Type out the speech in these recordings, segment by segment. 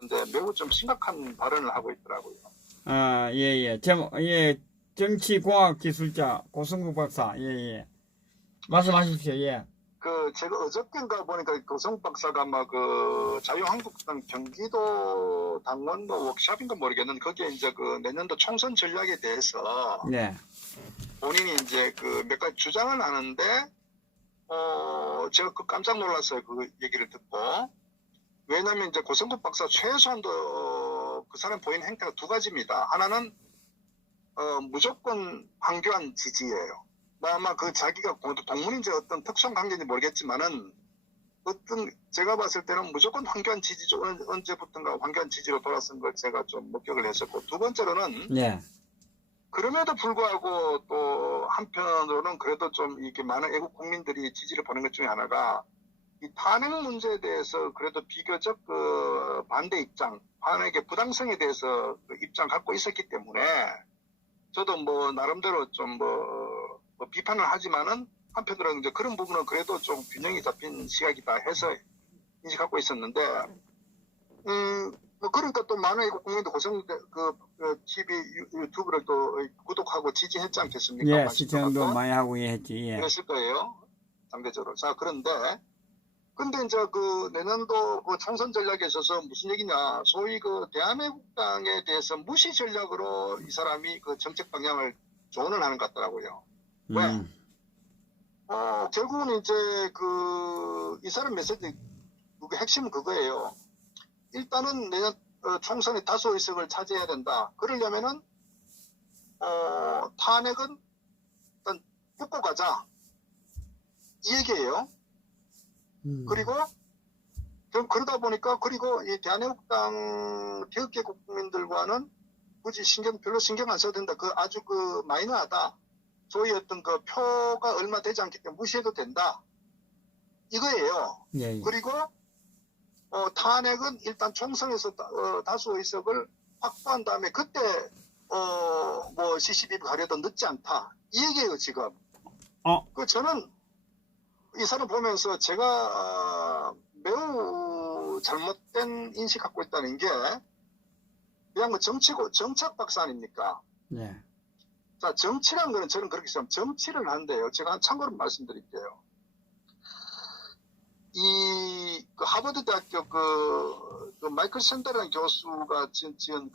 있는데 매우 좀 심각한 발언을 하고 있더라고요. 아, 예, 예. 정치공학기술자 고성국 박사, 예, 예. 말씀하십시오, 예. 제가 어저께인가 보니까 고성 박사가 자유한국당 경기도 당원 워크숍인가 모르겠는데 거기에 이제 내년도 총선 전략에 대해서 네. 본인이 이제 몇 가지 주장을 하는데 제가 깜짝 놀랐어요. 그 얘기를 듣고. 왜냐면 이제 고성국 박사 최소한도 그 사람 보이는 행태가 두 가지입니다. 하나는 무조건 황교안 지지예요. 아마 자기가 동문인지 어떤 특수한 관계인지 모르겠지만은 제가 봤을 때는 무조건 황교안 지지죠. 언제부턴가 황교안 지지로 돌아선 걸 제가 좀 목격을 했었고, 두 번째로는 네. 그럼에도 불구하고 또 한편으로는 그래도 좀 이렇게 많은 애국 국민들이 지지를 보낸 것 중에 하나가 이 탄핵 문제에 대해서 그래도 비교적 반대 입장, 탄핵의 부당성에 대해서 입장 갖고 있었기 때문에 저도 나름대로 좀 비판을 하지만은 한편으로는 이제 그런 부분은 그래도 좀 균형이 잡힌 시각이다 해서 인식하고 있었는데, 그러니까 또 많은 애국 국민들 TV 유튜브를 또 구독하고 지지했지 않겠습니까? 예, 시청도 많이 하고 했지, 예. 그랬을 거예요. 상대적으로. 자, 근데 이제 내년도 총선 전략에 있어서 무슨 얘기냐. 소위 대한애국당에 대해서 무시 전략으로 이 사람이 정책 방향을 조언을 하는 것 같더라고요. 왜? 결국은 이제 이 사람 메시지, 핵심은 그거예요. 일단은 내년 총선에 다수 의석을 차지해야 된다. 그러려면은, 탄핵은 일단 뽑고 가자. 이 얘기예요. 그리고, 그러다 보니까, 그리고 이 대한애국당 개혁개국 국민들과는 굳이 별로 신경 안 써도 된다. 아주 마이너하다. 소위 어떤 표가 얼마 되지 않기 때문에 무시해도 된다. 이거예요. 예, 예. 그리고, 탄핵은 일단 총선에서 다수 의석을 확보한 다음에 그때, 시시비비 가려도 늦지 않다. 이 얘기예요, 지금. 저는 이 사람 보면서 제가 매우 잘못된 인식 갖고 있다는 게 그냥 정책 박사 아닙니까? 네. 자, 정치라는 거는 저는 그렇게 생각합니다. 정치를 한대요. 제가 참고로 말씀드릴게요. 하버드 대학교 마이클 샌더라는 교수가 지은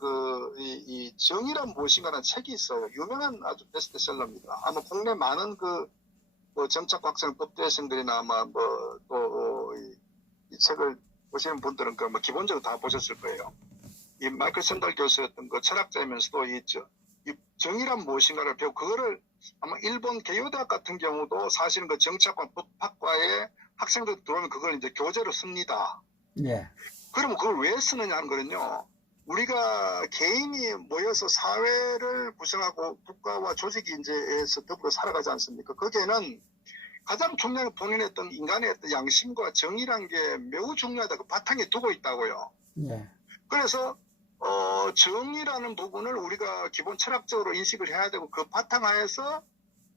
이 정의란 무엇인가라는 책이 있어요. 유명한 아주 베스트셀러입니다. 아마 국내 많은 정착학생 법대생들이나 아마 이 책을 보시는 분들은 기본적으로 다 보셨을 거예요. 이 마이클 샌더 교수였던 철학자이면서도 이 정의란 무엇인가를 배우고 그거를 아마 일본 개요대학 같은 경우도 사실은 정치학과 법학과에 학생들 들어오면 그걸 이제 교재로 씁니다. 예. 그러면 그걸 왜 쓰느냐 하는 거는요. 우리가 개인이 모여서 사회를 구성하고 국가와 조직이 이제에서 더불어 살아가지 않습니까? 거기에는 가장 중요한 본인의 어떤 인간의 어떤 양심과 정의란 게 매우 중요하다. 바탕에 두고 있다고요. 예. 그래서 정의라는 부분을 우리가 기본 철학적으로 인식을 해야 되고 그 바탕하에서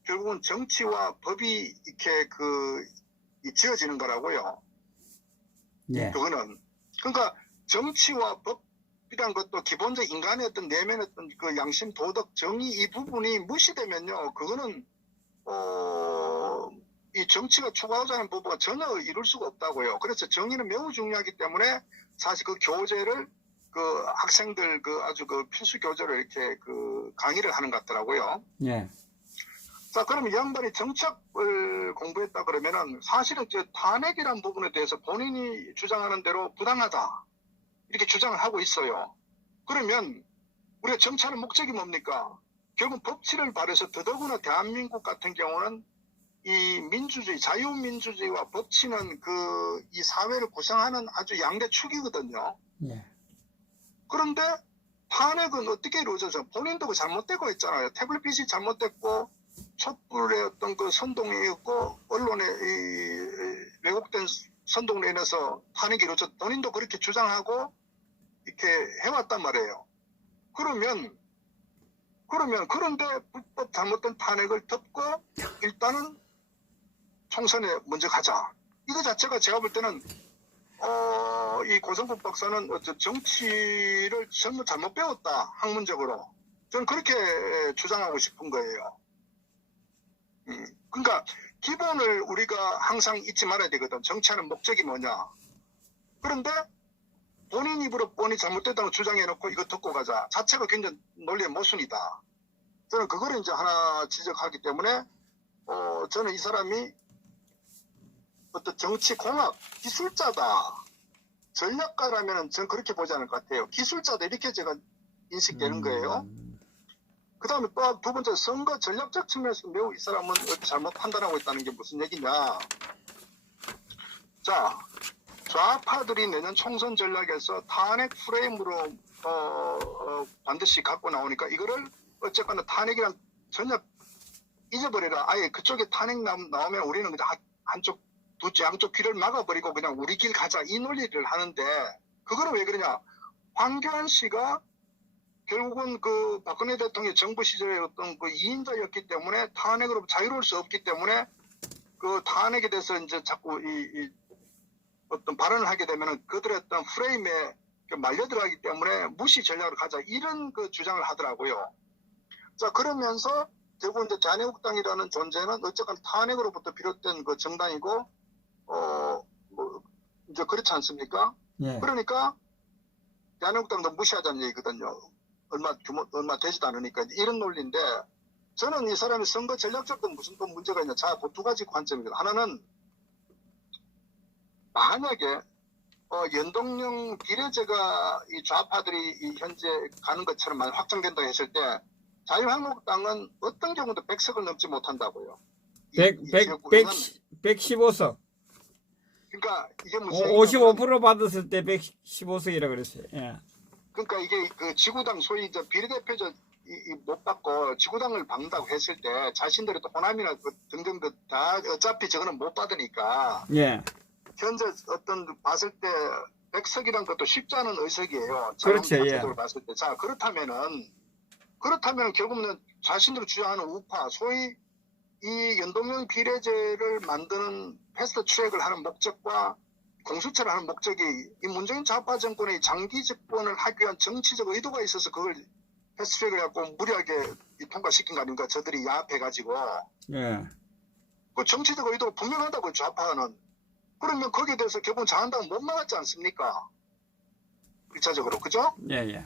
결국은 정치와 법이 이렇게 지어지는 거라고요. 예. 그거는 그러니까 정치와 법이란 것도 기본적 인간의 어떤 내면의 어떤 양심, 도덕, 정의 이 부분이 무시되면요, 그거는 이 정치가 추구하고자 하는 부분과 전혀 이룰 수가 없다고요. 그래서 정의는 매우 중요하기 때문에 사실 교재를 학생들 아주 필수 교재로 이렇게 강의를 하는 것 같더라고요. 예. 자, 그럼 이 양반이 정책을 공부했다 그러면은 사실은 탄핵이라는 부분에 대해서 본인이 주장하는 대로 부당하다. 이렇게 주장을 하고 있어요. 그러면 우리가 정치하는 목적이 뭡니까? 결국 법치를 발휘해서 더더구나 대한민국 같은 경우는 이 민주주의, 자유민주주의와 법치는 이 사회를 구성하는 아주 양대 축이거든요. 예. 그런데 탄핵은 어떻게 이루어져서 본인도 잘못되고 있잖아요. 태블릿이 잘못됐고 촛불의 어떤 선동이었고 언론의 왜곡된 선동으로 인해서 탄핵이 이루어져 본인도 그렇게 주장하고 이렇게 해왔단 말이에요. 그런데 불법 잘못된 탄핵을 덮고 일단은 총선에 먼저 가자. 이거 자체가 제가 볼 때는 이 고성국 박사는 정치를 전부 잘못 배웠다, 학문적으로. 저는 그렇게 주장하고 싶은 거예요. 그러니까 기본을 우리가 항상 잊지 말아야 되거든. 정치하는 목적이 뭐냐. 그런데 본인 입으로 본인이 잘못됐다고 주장해놓고 이거 듣고 가자 자체가 굉장히 논리의 모순이다. 저는 그걸 이제 하나 지적하기 때문에 저는 이 사람이 어떤 정치 공학 기술자다, 전략가라면 저는 그렇게 보지 않을 것 같아요. 기술자다 이렇게 제가 인식되는 거예요. 그 다음에 또 두 번째, 선거 전략적 측면에서 매우 이 사람은 잘못 판단하고 있다는 게 무슨 얘기냐. 자, 좌파들이 내년 총선 전략에서 탄핵 프레임으로 반드시 갖고 나오니까 이거를 어쨌거나 탄핵이란 전혀 잊어버리라. 아예 그쪽에 탄핵 나오면 우리는 그냥 한쪽 양쪽 귀를 막아버리고 그냥 우리 길 가자, 이 논리를 하는데, 그거는 왜 그러냐. 황교안 씨가 결국은 그 박근혜 대통령 정부 시절에 어떤 그 2인자였기 때문에 탄핵으로 자유로울 수 없기 때문에 그 탄핵에 대해서 이제 자꾸 이 어떤 발언을 하게 되면은 그들의 어떤 프레임에 말려 들어가기 때문에 무시 전략으로 가자, 이런 그 주장을 하더라고요. 자, 그러면서 결국 이제 대한민국당이라는 존재는 어쨌건 탄핵으로부터 비롯된 그 정당이고 뭐 이제 그렇지 않습니까? 예. 그러니까 대한민국당도 무시하자는 얘기거든요. 얼마 되지도 않으니까 이런 논리인데, 저는 이 사람이 선거 전략적으로 무슨 또 문제가 있냐. 자, 그 두 가지 관점입니다. 하나는 만약에 연동형 비례제가 이 좌파들이 현재 가는 것처럼 만약 확정된다 했을 때 자유한국당은 어떤 경우도 100석을 넘지 못한다고요. 115석. 그러니까 이게 무슨 55% 받았을 때 115석이라 그랬어요. 예. 그러니까 이게 그 지구당 소위 비례대표제 못 받고 지구당을 받는다고 했을 때 자신들이 또 호남이나 그 등등 다 어차피 저거는 못 받으니까 예. 현재 어떤 봤을 때 100석이란 것도 쉽지 않은 의석이에요. 그렇죠. 예. 자체적으로 봤을 때. 자, 그렇다면은 결국은 자신들이 주장하는 우파, 소위 이 연동형 비례제를 만드는 패스트 트랙을 하는 목적과 공수처를 하는 목적이 이 문재인 좌파 정권의 장기 집권을 하기 위한 정치적 의도가 있어서 그걸 패스트 트랙을 갖고 무리하게 통과시킨 거 아닙니까? 저들이 야합해가지고. 예. 그 정치적 의도가 분명하다고요, 좌파는. 그러면 거기에 대해서 결국은 자한당은 못 막았지 않습니까? 1차적으로. 그죠? 예, 예.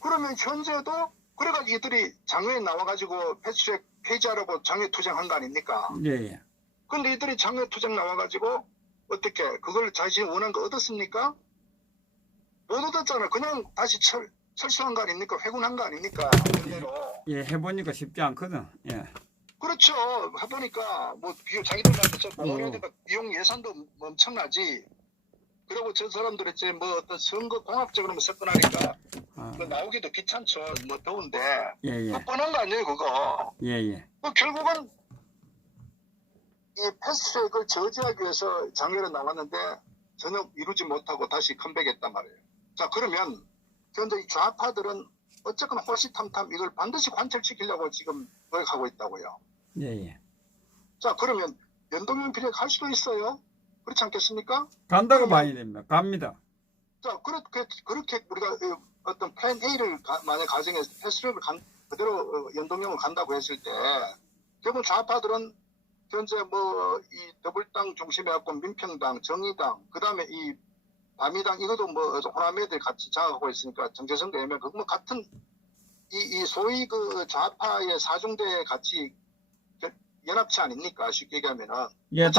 그러면 현재도 그래가지고 이들이 장외에 나와가지고 패스트트랙 폐지하라고 장외 투쟁한 거 아닙니까? 예, 예. 근데 이들이 장외 투쟁 나와가지고 어떻게 그걸 자신이 원한 거 얻었습니까? 못 얻었잖아요. 그냥 다시 철수한 거 아닙니까? 회군한 거 아닙니까? 그대로. 예, 해보니까 쉽지 않거든. 예. 그렇죠. 해보니까 뭐 자기들 말대로 공원에다가 비용 예산도 엄청나지. 그리고 저 사람들이 이제 뭐 어떤 선거 공학적으로 뭐 접근하니까 그 나오기도 귀찮죠. 뭐 더운데. 예, 예. 뻔한 거 아니에요, 그거. 예, 예. 결국은 이 패스트트랙을 저지하기 위해서 장외로 나왔는데 전혀 이루지 못하고 다시 컴백했단 말이에요. 자, 그러면 현재 이 좌파들은 어쨌거나 호시탐탐 이걸 반드시 관철시키려고 지금 노력하고 있다고요. 예, 예. 자, 그러면 연동형 비례 갈 수도 있어요. 그렇지 않겠습니까? 간다고 봐야 됩니다. 갑니다. 자, 그렇게 우리가 어떤 플랜 A를 만약 가정해서 패스트트랙을 그대로 연동형을 간다고 했을 때 결국 좌파들은 현재 뭐 이 더불당 중심에 갖고 민평당, 정의당, 그 다음에 이 바미당 이것도 뭐 호남 애들 같이 장악하고 있으니까 정체선거 되면 그거 뭐 같은 이 소위 그 좌파의 사중대 같이 연합체 아닙니까? 쉽게 얘기하면은. 예,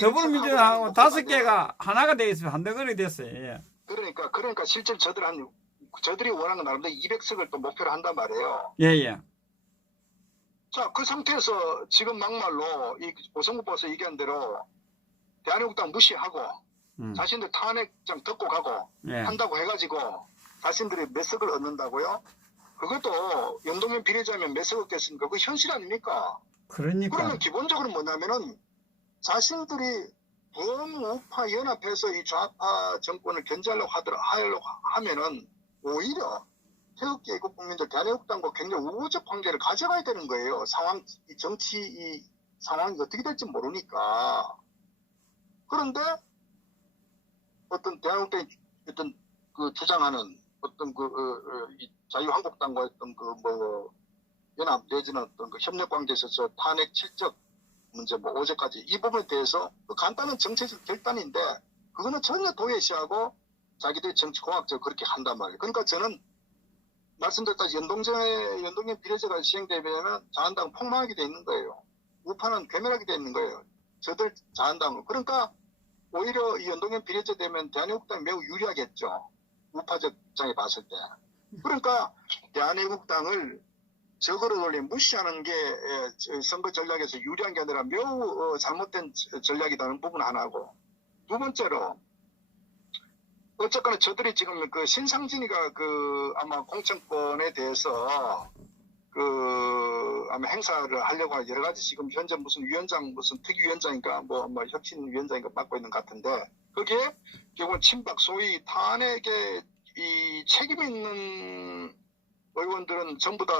더불어민주당하고 5개가 하나가 되어 있으면 한덩어리 됐어요. 예. 그러니까 실제로 저들이 원하는 건 나름대로 200석을 또 목표로 한단 말이에요. 예, 예. 자, 그 상태에서 지금 막말로 이 고성국 박사 얘기한 대로 대한민국당 무시하고 자신들 탄핵장 듣고 가고 예. 한다고 해가지고 자신들이 몇 석을 얻는다고요? 그것도 연동형 비례자면 몇 석 얻겠습니까? 그 현실 아닙니까? 그러니까. 그러면 기본적으로 뭐냐면은 자신들이 범우파 연합해서 이 좌파 정권을 견제하려고 하면은 오히려 태극기 애국 국민들 대한민국당과 굉장히 우호적 관계를 가져가야 되는 거예요. 이 정치 이 상황이 어떻게 될지 모르니까. 그런데 어떤 대한민국의 어떤 그 주장하는 어떤 이 자유한국당과 어떤 그 뭐 연합 내지는 어떤 그 협력 관계에서 저 탄핵 실적 문제 뭐 어제까지 이 부분에 대해서 그 간단한 정치적 결단인데 그거는 전혀 도외시하고 자기들이 정치공학적으로 그렇게 한단 말이에요. 그러니까 저는 말씀드렸다시피 연동형 비례제가 시행되면 자한당 폭망하게 돼 있는 거예요. 우파는 괴멸하게 돼 있는 거예요. 저들 자한당은. 그러니까 오히려 이 연동형 비례제 되면 대한민국당이 매우 유리하겠죠. 우파적 입장에 봤을 때. 그러니까 대한민국당을 적으로 돌리 무시하는 게 선거 전략에서 유리한 게 아니라 매우 잘못된 전략이라는 부분 하나고, 두 번째로 어쨌거나 저들이 지금 그 신상진이가 그 아마 공천권에 대해서 그 아마 행사를 하려고 여러 가지 지금 현재 무슨 위원장 무슨 특위위원장인가 뭐 혁신위원장인가 맡고 있는 것 같은데, 거기에 결국은 친박 소위 탄핵에 이 책임 있는 의원들은 전부 다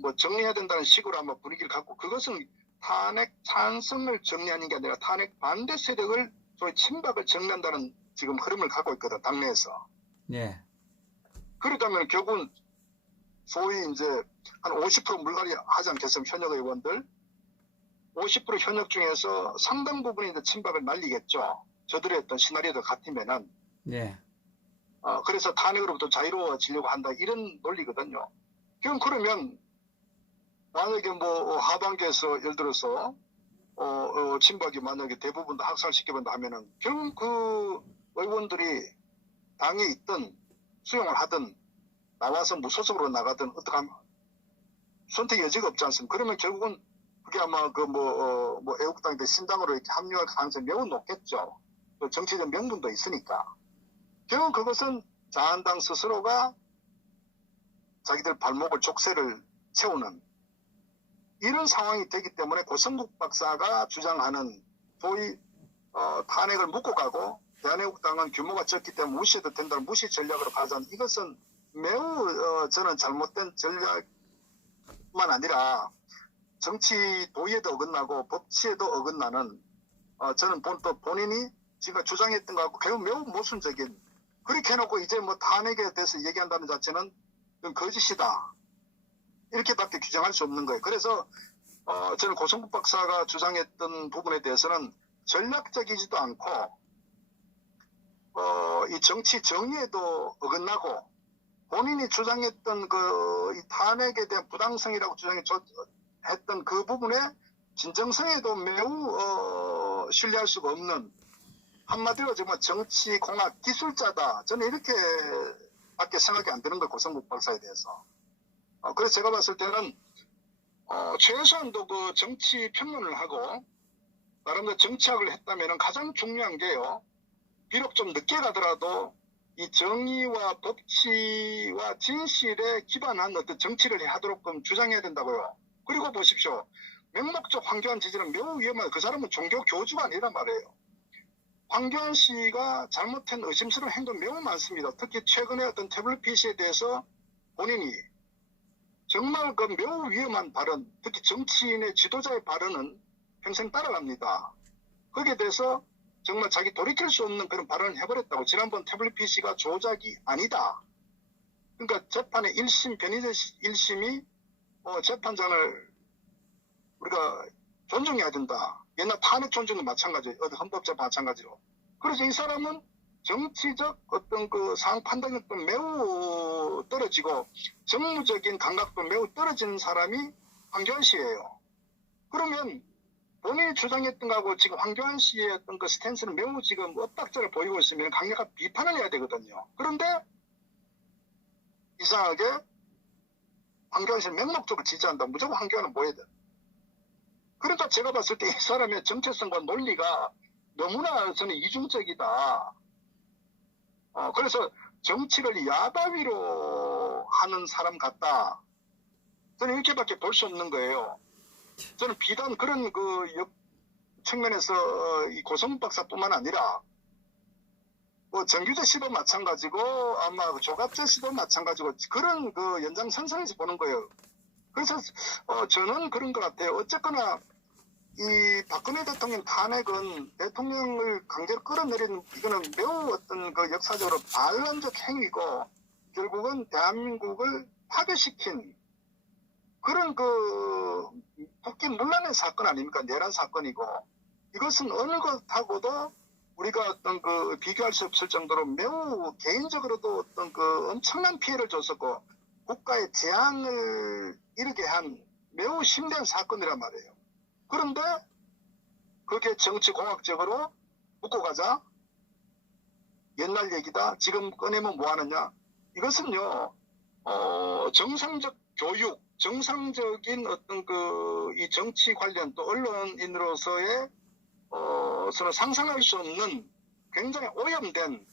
뭐 정리해야 된다는 식으로 아마 분위기를 갖고, 그것은 탄핵 찬성을 정리하는 게 아니라 탄핵 반대 세력을 소위 친박을 정리한다는 지금 흐름을 갖고 있거든, 당내에서. 예. 그러다면 결국은 소위 이제 한 50% 물갈이 하지 않겠습니까? 현역 의원들 50% 현역 중에서 상당 부분이 이제 친박을 날리겠죠. 저들의 어떤 시나리오도 같으면은. 예. 그래서 탄핵으로부터 자유로워지려고 한다, 이런 논리거든요. 그러면 만약에 뭐 하반기에서 예를 들어서 친박이 만약에 대부분 다 학살시켜본다 하면은 결국 그 의원들이 당에 있든 수용을 하든 나와서 무소속으로 나가든 어떻게 하면 선택 여지가 없지 않습니까? 그러면 결국은 그게 아마 그 뭐 애국당인데 신당으로 이렇게 합류할 가능성이 매우 높겠죠. 또 정치적 명분도 있으니까. 결국 그것은 자한당 스스로가 자기들 발목을 족쇄를 채우는 이런 상황이 되기 때문에 고성국 박사가 주장하는 소위 탄핵을 묻고 가고 대한민국당은 규모가 적기 때문에 무시해도 된다는 무시 전략으로 가자는, 이것은 매우 저는 잘못된 전략만 아니라 정치 도의에도 어긋나고 법치에도 어긋나는, 저는 또 본인이 지금 주장했던 것하고 매우 모순적인, 그렇게 해놓고 이제 뭐 탄핵에 대해서 얘기한다는 자체는 거짓이다, 이렇게밖에 규정할 수 없는 거예요. 그래서 저는 고성국 박사가 주장했던 부분에 대해서는 전략적이지도 않고 이 정치 정의에도 어긋나고, 본인이 주장했던 이 탄핵에 대한 부당성이라고 주장했던 그 부분의 진정성에도 매우 신뢰할 수가 없는, 한마디로 정말 정치 공학 기술자다, 저는 이렇게밖에 생각이 안 드는 거예요, 고성국 박사에 대해서. 그래서 제가 봤을 때는 최소한도 그 정치 평론을 하고 나름대로 정치학을 했다면 가장 중요한 게요, 비록 좀 늦게 가더라도 이 정의와 법치와 진실에 기반한 어떤 정치를 하도록 주장해야 된다고요. 그리고 보십시오, 명목적 황교안 지지는 매우 위험한, 그 사람은 종교 교주가 아니란 말이에요. 황교안 씨가 잘못한 의심스러운 행동 매우 많습니다. 특히 최근에 어떤 태블릿 PC에 대해서 본인이 정말 그 매우 위험한 발언, 특히 정치인의 지도자의 발언은 평생 따라갑니다. 거기에 대해서 정말 자기 돌이킬 수 없는 그런 발언을 해버렸다고. 지난번 태블릿 PC가 조작이 아니다. 그러니까 재판의 1심, 변희재 1심이 재판장을 우리가 존중해야 된다. 옛날 탄핵 존중도 마찬가지예요. 헌법재판 마찬가지로. 그래서 이 사람은 정치적 어떤 그 상황 판단력도 매우 떨어지고 정무적인 감각도 매우 떨어진 사람이 황교안 씨예요. 그러면 본인이 주장했던 거하고 지금 황교안 씨의 어떤 그 스탠스는 매우 지금 엇박자를 보이고 있으면 강력한 비판을 해야 되거든요. 그런데 이상하게 황교안 씨는 명목적으로 지지한다. 무조건 황교안은 뭐 해야 돼. 그러니까 제가 봤을 때 이 사람의 정체성과 논리가 너무나 저는 이중적이다. 그래서 정치를 야바위로 하는 사람 같다. 저는 이렇게밖에 볼 수 없는 거예요. 저는 비단 그런 측면에서 이 고성국 박사뿐만 아니라 뭐 정규재 씨도 마찬가지고 아마 조갑재 씨도 마찬가지고 그런 연장선상에서 보는 거예요. 그래서 저는 그런 것 같아요. 어쨌거나 이 박근혜 대통령 탄핵은 대통령을 강제로 끌어내리는 이거는 매우 어떤 그 역사적으로 반란적 행위고 결국은 대한민국을 파괴시킨 그런 그 국기 문란의 사건 아닙니까? 내란 사건이고 이것은 어느 것하고도 우리가 어떤 그 비교할 수 없을 정도로 매우 개인적으로도 어떤 그 엄청난 피해를 줬었고 국가의 재앙을 이르게 한 매우 심대한 사건이란 말이에요. 그런데 그게 정치공학적으로 묻고 가자. 옛날 얘기다. 지금 꺼내면 뭐 하느냐. 이것은요, 정상적 교육, 정상적인 어떤 그 이 정치 관련 또 언론인으로서의 서로 상상할 수 없는 굉장히 오염된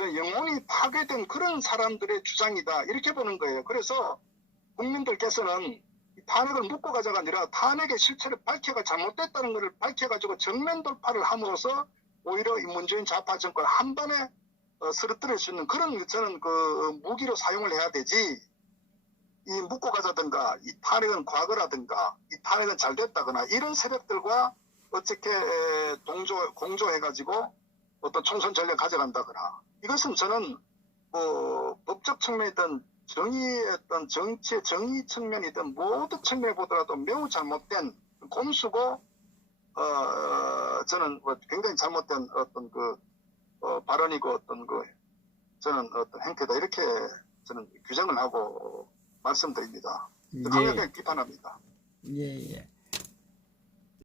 영혼이 파괴된 그런 사람들의 주장이다. 이렇게 보는 거예요. 그래서 국민들께서는 탄핵을 묻고 가자가 아니라 탄핵의 실체를 밝혀가 잘못됐다는 것을 밝혀가지고 정면 돌파를 함으로써 오히려 이 문재인 좌파 정권 한 번에 쓰러뜨릴 수 있는 그런 저는 그 무기로 사용을 해야 되지. 이 묻고 가자든가 이 탄핵은 과거라든가 이 탄핵은 잘 됐다거나 이런 세력들과 어떻게 공조해가지고 어떤 총선 전략 가져간다거나 이것은 저는 법적 측면이든 정의의 어떤 정치의 정의 측면이든 모든 측면에 보더라도 매우 잘못된 곰수고 저는 굉장히 잘못된 어떤 그 발언이고 어떤 그 저는 어떤 행태다 이렇게 저는 규정을 하고 말씀드립니다. 강력하게 비판합니다. 예, 예.